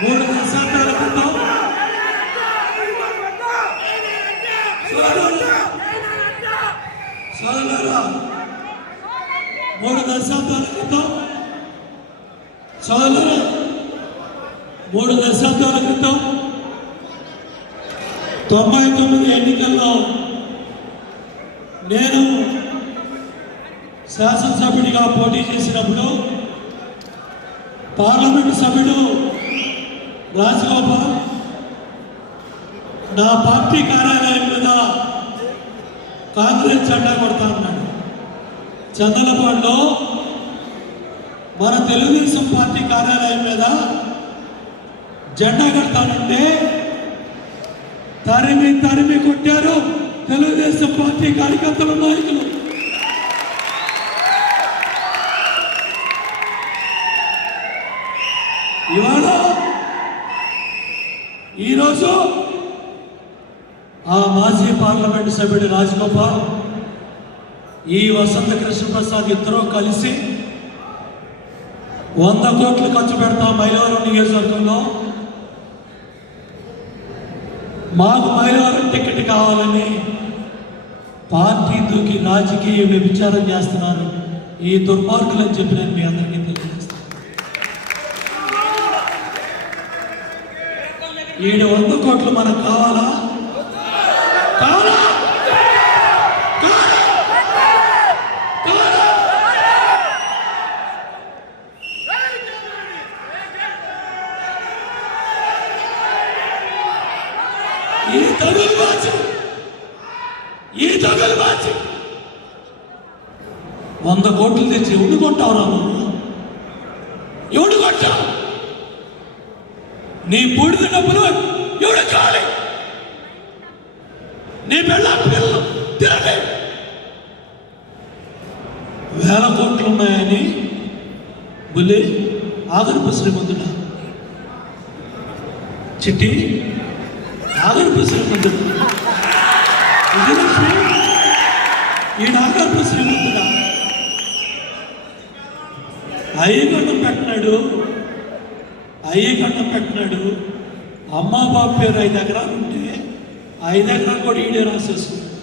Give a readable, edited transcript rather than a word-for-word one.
3 దశాబ్దాల క్రితం 3 దశాబ్దాల క్రితం 99 ఎన్నికల్లో నేను శాసనసభ్యుడిగా పోటీ చేసినప్పుడు పార్లమెంటు సభ్యుడు రాజగోపాల్ నా పార్టీ కార్యాలయం మీద కాంగ్రెస్ జెండా కొడతా ఉన్నాడు. చందలపాడులో మన తెలుగుదేశం పార్టీ కార్యాలయం మీద జెండా కడతానంటే తరిమి కొట్టారు తెలుగుదేశం పార్టీ కార్యకర్తల నాయకులు. ఇవాళ ఈరోజు ఆ మాజీ పార్లమెంటు సభ్యుడు రాజగోపాల్ ఈ వసంత కృష్ణప్రసాద్ ఇద్దరూ కలిసి 100 కోట్లు ఖర్చు పెడతాం మైలవరం నియోజకవర్గంలో. మాకు మైలవరం టికెట్ కావాలని పార్టీ దూకి రాజకీయ వ్యభిచారం చేస్తున్నారు ఈ దుర్మార్గులని చెప్పి నేను మీ అందరికీ తెలియజేస్తాను. 100 కోట్లు మనకు కావాలా? ఈ తగులుబాజీ 100 కోట్లు తెచ్చి ఎవడు కొట్టావు రాము? ఎవడు కొట్టావు? నీ బూడిద డబ్బులు ఎవడు కావాలి? నీ పిల్లలు తిరగలే. 1000 కోట్లు ఉన్నాయని బుల్లి ఆగర్భ శ్రీమంతుడా చిట్టి ఆగర్భ శ్రీమంతుడు ఈ ఆగర్భ శ్రీమంతుడా అయ్యగండం పెట్టినాడు. అమ్మా బాబు పేరు 5 ఎకరాలు ఉంటే 5 ఎకరాలు కూడా ఈడే రాసేసుకున్నాడు.